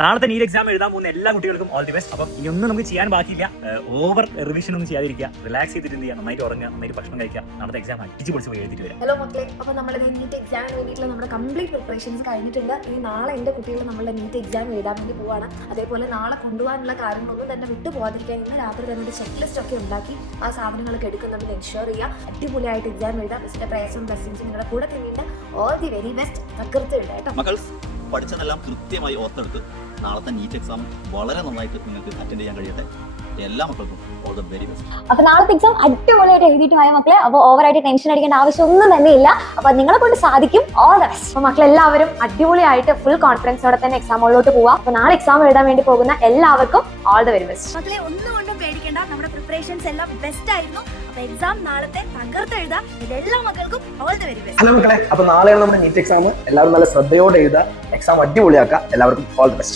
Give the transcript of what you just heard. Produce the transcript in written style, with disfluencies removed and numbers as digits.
നാളത്തെ NEET exam എഴുതാൻ പോകുന്ന എല്ലാ കുട്ടികൾക്കും ഓൾ ദി ബെസ്റ്റ്. അപ്പം ഇനിയൊന്നും നമുക്ക് ചെയ്യാൻ ബാക്കിയില്ല. ഓവർ റിവിഷൻ ഒന്നും ചെയ്യാതിരിക്കുക, റിലാക്സ് ചെയ്തിട്ട് എന്ത് ചെയ്യുക, നന്നായിട്ട് ഉറങ്ങുക, നന്നായിട്ട് ഭക്ഷണം കഴിക്കുക. നാളത്തെ എക്സാം അടിച്ച് പൊളിച്ച് പോയി എഴുതിയിട്ട് വരാം. ഹലോ മക്കളെ, അപ്പോൾ നമ്മുടെ നീറ്റ് എക്സാമിന് വേണ്ടിയിട്ടുള്ള നമ്മുടെ കംപ്ലീറ്റ് പ്രിപ്പറേഷൻസ് കഴിഞ്ഞിട്ടുണ്ട്. ഇനി നാളെ എൻ്റെ കുട്ടികൾ നമ്മളുടെ നീറ്റ് എക്സാം എഴുതാൻ വേണ്ടി പോവാണ്. അതേപോലെ നാളെ കൊണ്ടുപോകാനുള്ള കാര്യങ്ങളൊന്നും തന്നെ വിട്ടു പോകാതിരിക്കാൻ ഇന്ന് രാത്രി തന്നെ ഒരു ചെക്ക് ലിസ്റ്റ് ഒക്കെ ഉണ്ടാക്കി ആ സാധനങ്ങളൊക്കെ എടുക്കുന്നുണ്ടെന്ന് എൻഷുർ ചെയ്യുക. അടിപൊളിയായിട്ട് എക്സാം എഴുതാം. മിസ്സിൻ്റെ പ്രയാസം ബ്ലെസ്സിങ്സ് നിങ്ങളുടെ കൂടെ തന്നെയുണ്ട്. All the very best. തകർത്ത് എഴുതാം കേട്ടോ. മക്കൾ പഠിച്ചതെല്ലാം കൃത്യമായി ഓർത്തെടുത്ത് നാളത്തെ നീറ്റ് എക്സാം വളരെ നന്നായിട്ട് നിങ്ങൾക്ക് അറ്റൻഡ് ചെയ്യാൻ കഴിയട്ടെ. എല്ലാ മക്കൾക്കും ഓൾ ദ വെരി ബെസ്റ്റ്. അപ്പൊ നാളത്തെ എക്സാം അടിപൊളിയായിട്ട് എഴുതിയിട്ട് പോയ മക്കളെ. അപ്പോൾ ഓവറായിട്ട് ടെൻഷൻ അടിക്കേണ്ട ആവശ്യമൊന്നും തന്നെ ഇല്ല. അപ്പൊ നിങ്ങളെ കൊണ്ട് സാധിക്കും. All the best. അപ്പൊ മക്കളെല്ലാവരും അടിപൊളിയായിട്ട് ഫുൾ കോൺഫിഡൻസോടെ തന്നെ എക്സാമുകളിലോട്ട് പോവാം. അപ്പൊ നാളെ എക്സാം എഴുതാൻ വേണ്ടി പോകുന്ന എല്ലാവർക്കും ഓൾ ദ വെരി ബെസ്റ്റ്. മക്കളെ ഒന്നുകൊണ്ടും പേടിക്കേണ്ട, നമ്മുടെ പ്രിപ്പറേഷൻസ് എല്ലാം ബെസ്റ്റ് ആയിരുന്നു. അപ്പൊ എക്സാം നാളത്തെ തകർത്ത് എഴുതാം. എല്ലാ മക്കൾക്കും all the very best. Hello മക്കളെ, അപ്പൊ നാളെയാണ് നമ്മുടെ നീറ്റ് എക്സാം. എല്ലാവരും നല്ല ശ്രദ്ധയോടെ എഴുതുക, എക്സാം അടിപൊളിയാക്കുക. എല്ലാവർക്കും ഓൾ ദ ബെസ്റ്റ്.